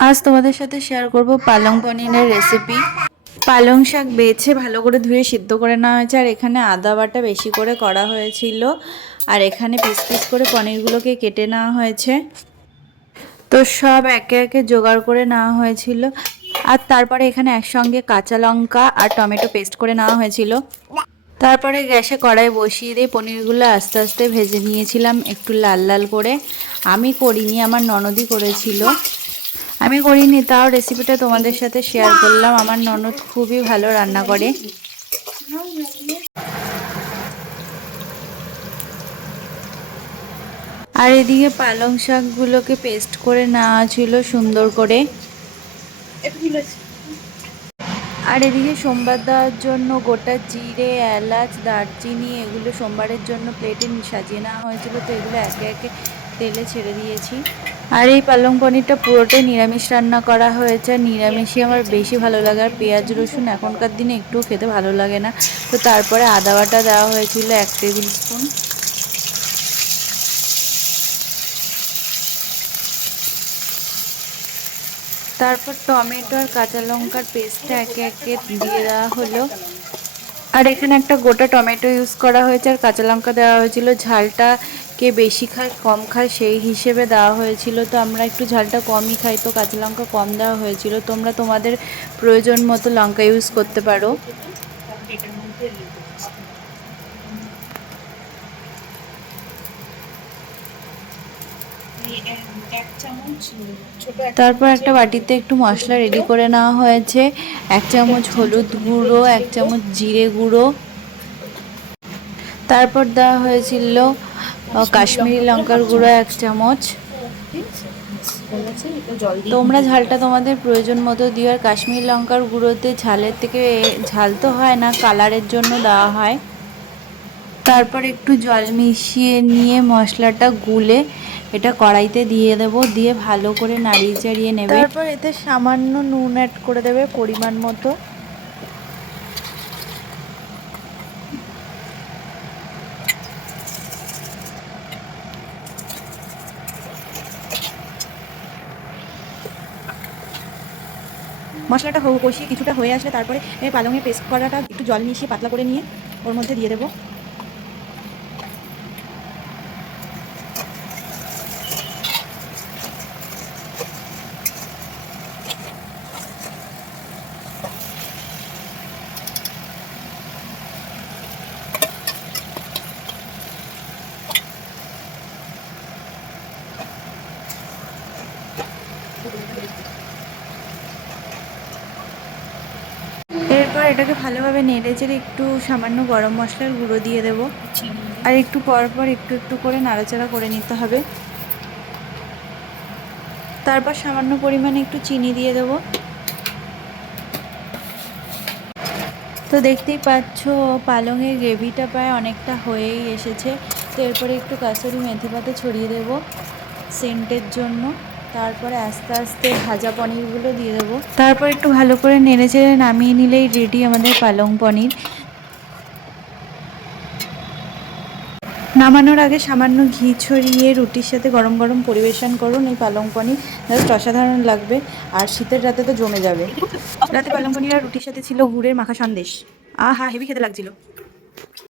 আজ তোমাদের সাথে শেয়ার করব পালং পনিরের রেসিপি পালং শাক বেছে ভালো করে ধুয়ে সিদ্ধ করে নেওয়া হয়েছে, আর এখানে আদা বাটা বেশি করে করা হয়েছিল, আর এখানে পিস পিস করে পনিরগুলোকে কেটে নেওয়া হয়েছে। তো সব একে একে জোগাড় করে নেওয়া হয়েছিল, আর তারপরে এখানে একসঙ্গে কাঁচা লঙ্কা আর টমেটো পেস্ট করে নেওয়া হয়েছিল। তারপরে গ্যাসে কড়াই বসিয়ে দিয়ে পনিরগুলো আস্তে আস্তে ভেজে নিয়েছিলাম একটু লাল লাল করে। আমি করিনি, আমার ননদই করেছিল। আমি করিনি, তাও রেসিপিটা তোমাদের সাথে শেয়ার করলাম। আমার ননদ খুবই ভালো রান্না করে। আর এদিকে পালং শাকগুলোকে পেস্ট করে নেওয়া ছিল সুন্দর করে। আর এদিকে সোমবার দেওয়ার জন্য গোটা জিরে, এলাচ, দারচিনি, এগুলো সোমবারের জন্য প্লেটে সাজিয়ে নেওয়া হয়েছিল। তো এগুলো একে একে তেলে ছেড়ে দিয়েছি। আর এই পালং পনিরটা পুরোটাই নিরামিষ রান্না করা হয়েছে। নিরামিষই আমার বেশি ভালো লাগে। আর পেঁয়াজ, রসুন এখনকার দিনে একটু খেতে ভালো লাগে না। তো তারপরে আদা বাটা দেওয়া হয়েছিল এক টেবিল স্পুন। তারপর টমেটো আর কাঁচা লঙ্কার পেস্টটা একে একে দিয়ে দেওয়া হলো। আর এখানে একটা গোটা টমেটো ইউজ করা হয়েছে, আর কাঁচা লঙ্কা দেওয়া হয়েছিল। ঝালটা কে বেশি খায়, কম খায়, সেই হিসেবে দেওয়া হয়েছিল। তো আমরা একটু ঝালটা কমই খাই, তো কাঁচা লঙ্কা কম দেওয়া হয়েছিল। তোমরা তোমাদের প্রয়োজন মতো লঙ্কা ইউজ করতে পারো। তারপর একটা বাটিতে একটু মশলা রেডি করে নেওয়া হয়েছে। এক চামচ হলুদ গুঁড়ো, এক চামচ জিরে গুঁড়ো। তারপর দেওয়া হয়েছিল কাশ্মীরি লঙ্কার গুঁড়ো এক চামচ। তোমরা ঝালটা তোমাদের প্রয়োজন মতো দিও। আর কাশ্মীরি লঙ্কার গুঁড়োতে ঝালের থেকে, ঝাল তো হয় না কালারের জন্য দেওয়া হয়। তারপর একটু জল মিশিয়ে নিয়ে মশলাটা গুলে এটা কড়াইতে দিয়ে দেব, দিয়ে ভালো করে নাড়িয়ে চাড়িয়ে নেবে। তারপর এতে সামান্য নুন অ্যাড করে দেবে পরিমাণ মতো। মশলাটা কষিয়ে কিছুটা হয়ে আসলে তারপরে পালংয়ের পেস্ট করাটা একটু জল মিশিয়ে পাতলা করে নিয়ে ওর মধ্যে দিয়ে দেবো এরপর এটাকে ভালোভাবে নেড়ে চেড়ে একটু সামান্য গরম মশলার গুঁড়ো দিয়ে দেবো। আর একটু পর পর একটু একটু করে নাড়াচাড়া করে নিতে হবে। তারপর সামান্য পরিমাণে একটু চিনি দিয়ে দেবো। তো দেখতেই পাচ্ছ, পালংয়ের গ্রেভিটা প্রায় অনেকটা হয়েই এসেছে। তো এরপরে একটু কাসুরি মেথি পাতা ছড়িয়ে দেবো সেন্টের জন্য। তারপরে আস্তে আস্তে ভাজা পনিরগুলো দিয়ে দেবো। তারপর একটু ভালো করে নেড়ে চেড়ে নামিয়ে নিলেই রেডি আমাদের পালং পনির। নামানোর আগে সামান্য ঘি ছড়িয়ে রুটির সাথে গরম গরম পরিবেশন করুন এই পালং পনির। জাস্ট অসাধারণ লাগবে আর শীতের রাতে তো জমে যাবে। রাতে পালং পনির আর রুটির সাথে ছিল গুড়ের মাখা সন্দেশ। আহা হেভি খেতে লাগছিল।